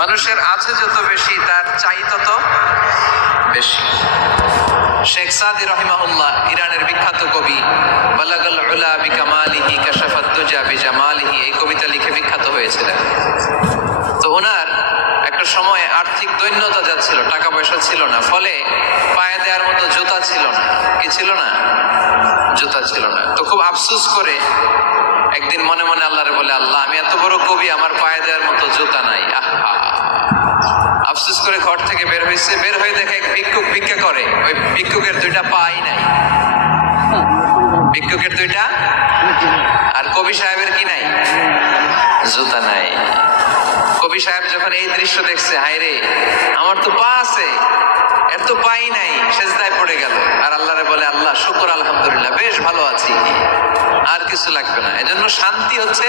মানুষের আছে যত বেশি তার চাই তত বেশি। শেখ সাদি রহিমাহুল্লাহ, ইরানের বিখ্যাত কবি, বালাগাল উলা বিকামালিহি কাশাফাত দুজা বিজামালিহি, এই কবিতা লিখে বিখ্যাত হয়েছিলেন। তো ওনার একটা সময়ে আর্থিক দৈন্যতা যাচ্ছিল, টাকা পয়সা ছিল না, ফলে পায়ে দেওয়ার মতো জুতা ছিল না। কি ছিল না? জুতা ছিল না। তো খুব আফসোস করে একদিন মনে মনে আল্লাহরে বলে, আল্লাহ আমি এত বড় কবি, আমার পায়ে দেওয়ার মতো জুতা নাই। আহা, আফসোস করে ঘর থেকে বের হয়েছে, বের হয়ে দেখে এক ভিক্ষুক ভিক্ষা করে, ওই ভিক্ষুকের দুইটা পাই নাই। ভিক্ষুকের দুইটা, আর কবি সাহেবের কি নাই? জুতা নাই। কবি সাহেব যখন এই দৃশ্য দেখছে, হায় রে আমার তো পা আছে, এর তো পাই নাই, সেজদায় পড়ে গেল। আর আল্লাহরে বলে, আল্লাহ শুকর আলহামদুলিল্লাহ, বেশ ভালো আছি, আর কিছু লাগবে না। এজন্য শান্তি হচ্ছে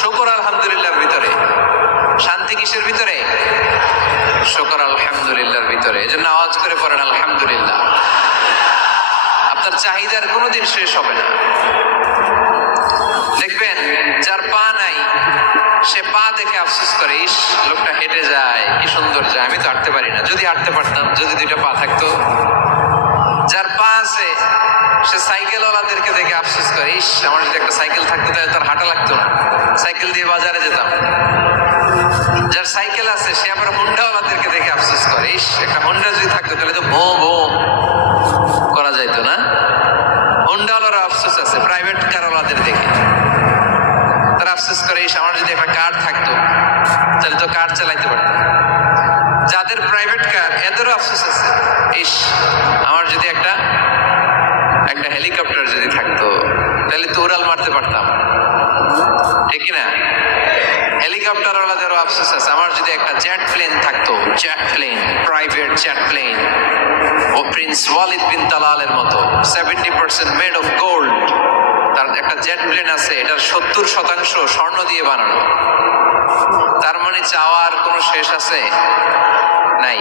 শুকর আলহামদুলিল্লাহর ভিতরে। শান্তি কিসের ভিতরে? শুকর আলহামদুলিল্লাহর ভিতরে। এজন্য আওয়াজ করে পড়েন আলহামদুলিল্লাহ। আপনার চাহিদার কোনোদিন শেষ হবে না। দেখবেন যার পা নাই, সে পা দেখে আফসোস করে, ইস লোকটা হেঁটে যায়, কি সুন্দর যায়, আমি তো হাঁটতে পারি না, যদি হাঁটতে পারতাম, যদি দুইটা পা থাকতো। যার পা আছে সে সাইকেল ওয়ালাদেরকে দেখে আফসোস করে, ইস আমার যদি একটা সাইকেল থাকতো তাহলে তার হাঁটা লাগতো না, সাইকেল দিয়ে বাজারে যেতাম। যার সাইকেল আছে সে আবার হুন্ডা ওয়ালাদেরকে দেখে আফসোস করে, ইস একটা হুন্ডা যদি থাকতো তাহলে তো ভো ভো করা যাইতো না। হুন্ডা ওয়ালারও আফসোস আছে প্রাইভেট কার ওয়ালাদের দেখে, তারা আফসোস করে, ইস আমার যদি একটা কার থাকতো তাহলে তো কার চালাইতে পারতাম। যাদের প্রাইভেট কার এদেরও আফসোস আছে, ইস আমার যদি একটা হেলিকপ্টার যদি থাকতো তাহলে তো উড়াল মারতে পারতাম, ঠিক না? হেলিকপ্টার ওয়ালাদেরও আফসোস আছে, আমার যদি একটা জেট প্লেন থাকতো, jet plane, private jet plane, ও প্রিন্স ওয়ালিদ বিন তালালের মতো 70% মেড অফ গোল্ড, তার একটা জেট প্লেন আছে, এটার 70% স্বর্ণ দিয়ে বানানো। তার মানে চাওয়ার কোনো শেষ আছে? নাই।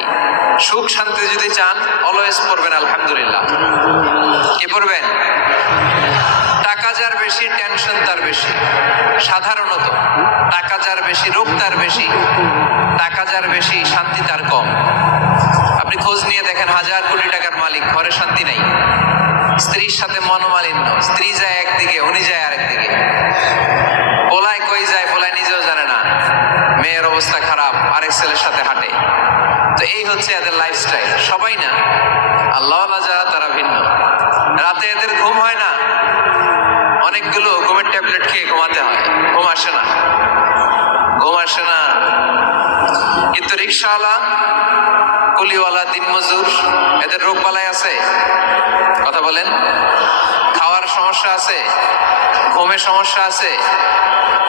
সুখ শান্তি যদি চান, অলওয়েজ পড়বেন আলহামদুলিল্লাহ। কি পড়বেন? টাকা যার বেশি, টেনশন তার বেশি। সাধারণত টাকা যার বেশি, রোগ তার বেশি। টাকা যার বেশি, শান্তি তার কম। আপনি খোঁজ নিয়ে দেখেন, 1000 কোটি টাকার মালিক, ঘরে শান্তি নাই। স্ত্রীর সাথে মনোমালিন্য, স্ত্রী যায় একদিকে, উনি যায় আরেকদিকে। পোলায় কই যায়, পোলায় নিজেও জানে না, মেয়ের অবস্থা খারাপ, আরেক ছেলের সাথে হাঁটে। তো এই হচ্ছে এদের লাইফস্টাইল। সবাই না, আল্লাহওয়ালা যারা তারা ভিন্ন। রাতে এদের ঘুম হয় না, অনেকগুলো ঘুমের ট্যাবলেট খেয়ে ঘুমাতে হয়, ঘুম আসে না, ঘুম আসে না। কিন্তু রিক্সাওয়ালা, কুলিওয়ালা, দিনমজুর, এদের রোগ বালাই আছে? কথা বলেন। খাওয়ার সমস্যা আছে, ঘুমের সমস্যা আছে,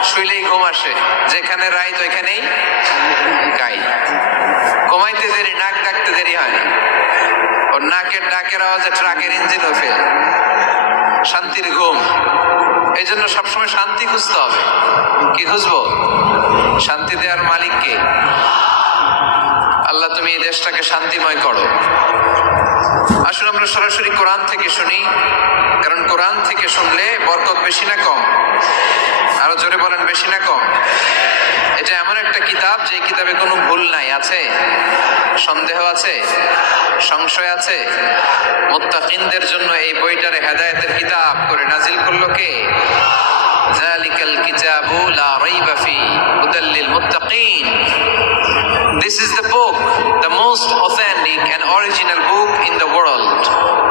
শুইলেই ঘুম আসে, যেখানে রাইত ওইখানেই গাই। ঘুমাইতে দেরি, নাক ডাকতে দেরি হয় না, ওর নাকের ডাকের আওয়াজে ট্রাকের ইঞ্জিনও ফেল। শান্তির ঘুম। এই জন্য সবসময় শান্তি খুঁজতে হবে। কি খুঁজবো? শান্তি দেওয়ার মালিক কে? আল্লাহ তুমি এই দেশটাকে শান্তিময় করো। আসুন আমরা সরাসরি কোরআন থেকে শুনি, কারণ কোরআন থেকে শুনলে বরকত বেশি না কম? আরো জোরে বলেন, বেশি না কম? এটা এমন একটা কিতাব যে কিতাবে কোনো ভুল নাই। আছে? সন্দেহ আছে? সংশয় আছে? মুত্তাকিনদের জন্য এই বইটারে হেদায়েতের কিতাব করে নাজিল করলো কে? যালিকাল কিতাবু লা রাইবা ফি হুদাল লিল মুত্তাকিন। This is the book, the most authentic and original book in the world,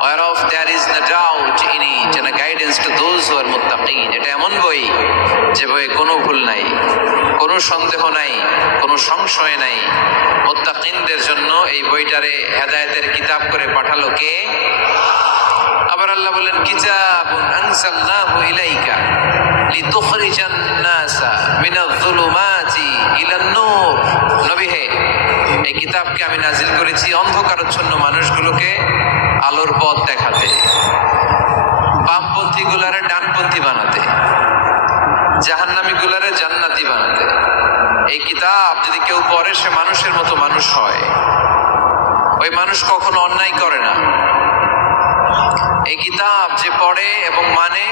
whereof there is no doubt in it, and a guidance to those who are muttaqin. এটা এমন বই যে বইয়ে কোনো ভুল নাই, কোনো সন্দেহ নাই, কোনো সংশয় নাই। মুত্তাকিনদের জন্য এই বইটারে হেদায়েতের কিতাব করে পাঠালো কে? আবার আল্লাহ বলেন, কিতাবুন আনজালনাহু ইলাইকা লিতুখরিজান নাসা মিনাজ যুলুমাতি ইলান নূর। নবী হে, এই কিতাবকে আমি নাজিল করেছি অন্ধকারাচ্ছন্ন মানুষগুলোকে আলোর পথ দেখাতে, বামপন্থী গুলারে ডানপন্থী বানাতে, জাহান্নামী গুলারে জান্নাতি বানাতে। এই কিতাব যদি কেউ পড়ে, সে মানুষের মতো মানুষ হয়। ওই মানুষ কখনো অন্যায় করে না। এই কিতাব যে পড়ে এবং মানে,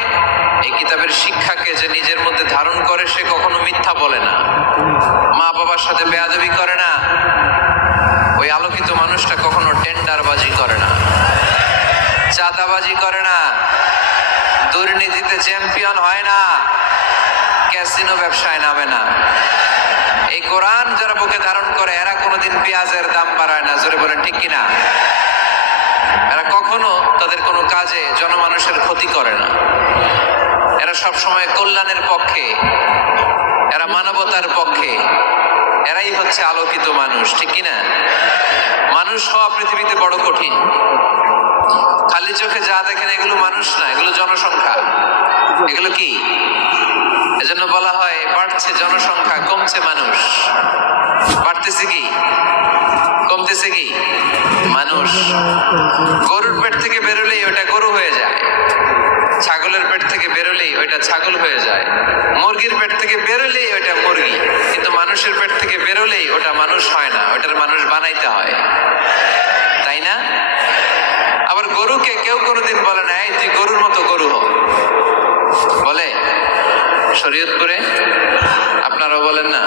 এই কিতাবের শিক্ষাকে যে নিজের মধ্যে ধারণ করে, সে কখনো মিথ্যা বলে না, মা বাবার সাথে বেয়াদবি করে না। ওই আলোকিত মানুষটা কখনো টেন্ডারবাজি করে না, চাঁদাবাজি করে না, দুর্নীতিতে চ্যাম্পিয়ন হয় না, ক্যাসিনো ব্যবসায় নামে না। এই কোরআন যারা বুকে ধারণ করে এরা কোনোদিন পেঁয়াজের দাম বাড়ায় না। জোরে বলেন ঠিক কিনা? এরা কখনো তাদের কোনো কাজে জনমানুষের ক্ষতি করে না। এরা সব সময় কল্যাণের পক্ষে, এরা মানবতার পক্ষে। এরাই হচ্ছে আলোকিত মানুষ, ঠিক কিনা? মানুষ হওয়া পৃথিবীতে বড় কঠিন। খালি চোখে যা দেখেন এগুলো মানুষ না, এগুলো জনসংখ্যা। এগুলো কি? এজন্য বলা হয় বাড়ছে জনসংখ্যা, কমছে মানুষ। বাড়তেছে কি, কমতেছে কি? মানুষ। গরুর পেট থেকে বেরোলেই ওটা গরু হয়ে যায়, ছাগলের পেট থেকে বেরোলেই ওইটা ছাগল হয়ে যায়, মুরগির পেট থেকে বেরোলেই ওইটা মুরগি। কিন্তু মানুষের পেট থেকে বেরোলেই ওটা মানুষ হয় না, ওটার মানুষ বানাইতে হয়, তাই না? আবার গরুকে কেউ কোনোদিন বলে না এই তুই গরুর মতো গরু হ, বলে শরীয়তপুরে? আপনারাও বলেন না?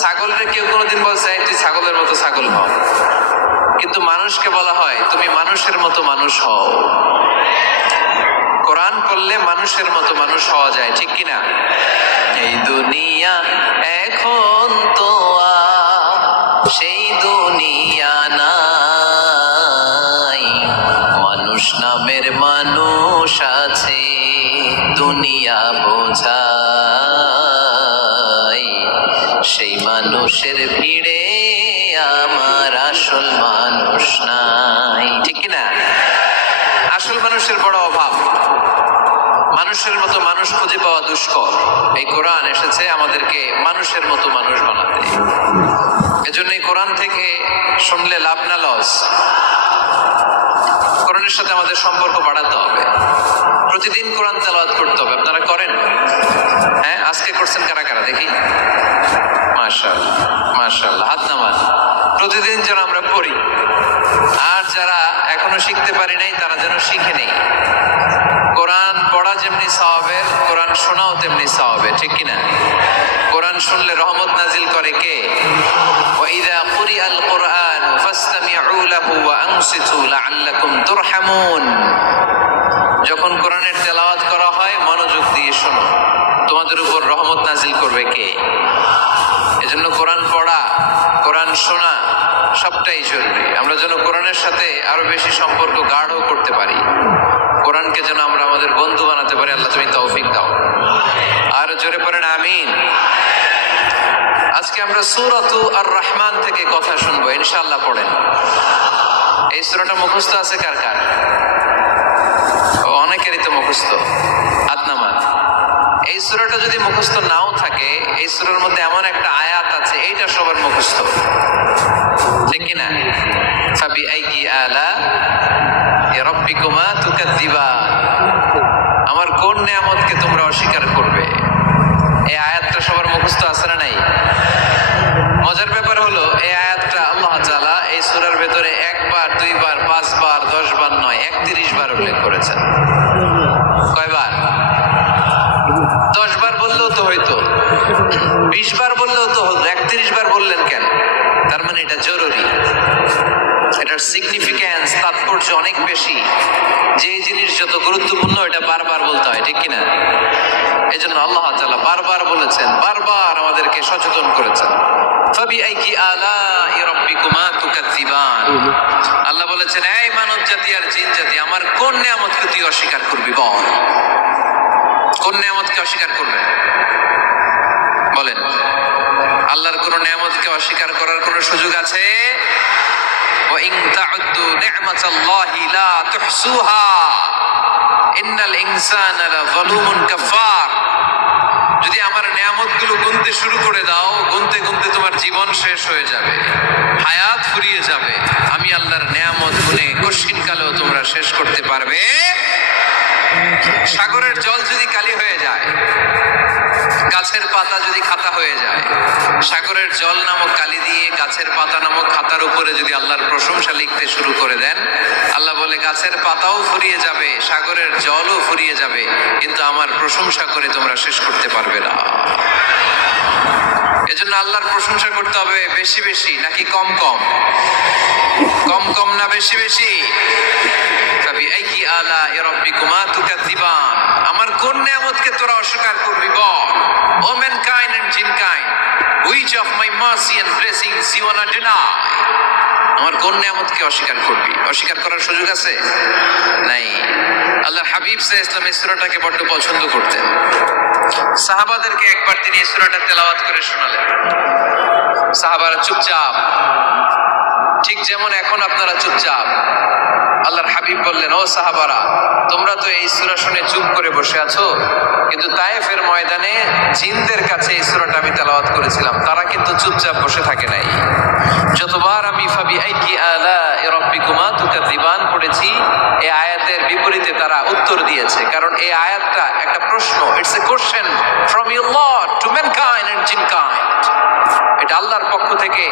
ছাগলরে কেউ কোনোদিন বলছে এই তুই ছাগলের মতো ছাগল হ, কিন্তু মানুষকে বলা হয় তুমি মানুষের মতো মানুষ হও। কোরআন পড়লে মানুষের মতো মানুষ হওয়া যায়, ঠিক কিনা? এই দুনিয়া এখন তো সেই দুনিয়া নাই, মানুষ নামের মানুষ আছে দুনিয়া বোঝাই, সেই মানুষের ভিড়ে আমার আসল মানুষ নাই, ঠিক কিনা? আসল মানুষের বড় অভাব, মানুষের মতো মানুষ খুঁজে পাওয়া দুষ্কর। এই কোরআন এসেছে আমাদেরকে মানুষের মতো মানুষ বানাতে। এজন্য এই কোরআন থেকে শুনলে লাভ না লস। কোরআনের সাথে আমাদের সম্পর্ক বাড়াতে হবে, প্রতিদিন কোরআন তেলাওয়াত করতে হবে। আপনারা করেন? হ্যাঁ, আজকে করছেন কারা কারা দেখি? মাশাআল্লাহ, মাশাআল্লাহ, হাত নামান। প্রতিদিন যেন আমরা পড়ি, আর যারা এখনো শিখতে পারি নাই তারা যেন শিখে নেই। কোরআন পড়া যেমনি সওয়াবের, কোরআন শোনাও তেমনি সওয়াবের, ঠিক কিনা? কোরআন শুনলে রহমত নাজিল করে কে? ওয়াইযা কুরিআল কুরআন ফাসতামিউ লাহু ওয়া আনসিতু লাআল্লাকুম তুরহামুন। যখন কোরআনের তেলাওয়াত করা হয় মনোযোগ দিয়ে শোনো, তোমাদের উপর রহমত নাজিল করবে কে? এজন্য কোরআন পড়া, কোরআন শোনা সবটাই জরুরি। আমরা যেন কোরআনের সাথে আরো বেশি সম্পর্ক গাঢ় করতে পারি, কোরআনকে যেন আমরা আমাদের বন্ধু বানাতে পারি। আল্লাহ তুমি তৌফিক দাও। আর জোরে পড়েন আমিন। আজকে আমরা সূরাতু আর রহমান থেকে কথা শুনবো ইনশাআল্লাহ। পড়েন। এই সূরাটা মুখস্থ আছে কার কার? অনেকেরই তো মুখস্থ, হাত নামান। এই সূরাটা যদি মুখস্থ নাও থাকে, এই সূরার মধ্যে এমন একটা আয়াত আছে এইটা সবার মুখস্থ, ঠিক কিনা? ফাবিআইয়ি আলা রাব্বিকুমা তুকাযযিবান। আমার কোন নিয়ামতকে তোমরা অস্বীকার করবে? এই আয়াতটা সবার মুখস্থ আছে না নাই? মজার ব্যাপার হলো এই আয়াতটা আল্লাহ তাআলা এই সূরার ভেতরে একবার, দুইবার, 5 বার, 10 বার নয়, 31 বার উল্লেখ করেছেন। কয়বার? 10 বার বললেও তো হইতো, 20 বার বললেও তো হতো, 31 বার বললেন কেন? তার মানে এটা জরুরি, এটার সিগনিফিক্যান্স, তাৎপর্য অনেক বেশি। যে জিনিস যত গুরুত্বপূর্ণ এটা বারবার বলতে হয়, ঠিক কিনা? এই জন্য আল্লাহ তাআলা বারবার বলেছেন, বারবার আমাদেরকে সচেতন করেছেন। ফাবিআইয়ি আলাই রাব্বিকুমা তুকাযযিবান। আল্লাহ বলেছেন, এই মানব জাতি আর জিন জাতি, আমার কোন নিয়ামতকে তুই অস্বীকার করবি? বল, কোন নিয়ামতকে অস্বীকার করবে? বলেন। আল্লাহর কোন নিয়ামতকে অস্বীকার করার কোন সুযোগ আছে? ওয়া ইন তাউদ্দু নি'মাতাল্লাহি লা তুহসুহা ইন্নাল ইনসানা লাযালুমুন কাফার। যদি আমার নিয়ামতগুলো গুনতে শুরু করে দাও, গুনতে গুনতে তোমার জীবন শেষ হয়ে যাবে, হায়াত ফুরিয়ে যাবে। আমি আল্লাহর নিয়ামত গুনে কশিন কালেও তোমরা শেষ করতে পারবে? সাগরের জল যদি কালি হয়ে যায়, গাছের পাতা যদি খাতা হয়ে যায়, সাগরের জল নামক কালি দিয়ে গাছের পাতা নামক খাতার উপরে যদি আল্লাহর প্রশংসা লিখতে শুরু করে দেন, আল্লাহ বলে গাছের পাতাও ফুরিয়ে যাবে, সাগরের জলও ফুরিয়ে যাবে, কিন্তু আমার প্রশংসা করে তোমরা শেষ করতে পারবে না। এজন্য আল্লাহর প্রশংসা করতে হবে বেশি বেশি নাকি কম কম? কম কম না বেশি বেশি? ফাবিআইয়ি আলাኢ রাব্বিকুমা তুকাযযিবান, আমার কোন নিয়ামতকে তোরা অস্বীকার করবি বল। O mankind and jinnkind, which of my mercy and blessings you want to deny? আমার কোন নিয়ামতকে অস্বীকার করবি? অস্বীকার করার সুযোগ আছে? নাই। আল্লাহর হাবিব সাল্লাল্লাহু আলাইহি ওয়াসাল্লাম এই সূরাটাকে বড্ড পছন্দ করতেন। সাহাবাদেরকে একবার তিনি এই সূরাটা তেলাওয়াত করে শোনালেন। সাহাবারা চুপচাপ, ঠিক যেমন এখন আপনারা চুপচাপ। আল্লাহর হাবিব বললেন, ও সাহাবারা, তোমরা তো এই সূরা শুনে চুপ করে বসে আছো, কিন্তু তায়েফের ময়দানে জিনদের কাছে এই সূরাটা আমি তেলাওয়াত করেছিলাম, তারা কিন্তু চুপচাপ বসে থাকে নাই। যতবার আমি ফাবিআইয়ি আলাኢ রাব্বিকুমা তুকাযযিবান পড়েছি, এই আয়াতের বিপরীতে তারা উত্তর দিয়েছে, কারণ এই আয়াতটা একটা প্রশ্ন। It's a question from your lord to mankind and jinnkind. এটা আল্লাহর পক্ষ থেকে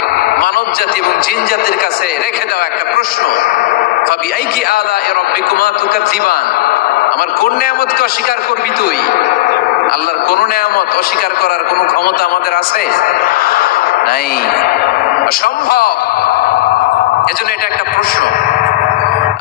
মানব জাতি এবং জিন জাতির কাছে রেখে দেওয়া একটা প্রশ্ন। ফাবিআইয়ি আলাኢ রাব্বিকুমা তুকাযযিবান, আমার কোন নিয়ামতকে অস্বীকার করবি তুই? আল্লাহর কোন নিয়ামত অস্বীকার করার কোন ক্ষমতা আমাদের আছে? নাই, অসম্ভব। এজন্য এটা একটা প্রশ্ন।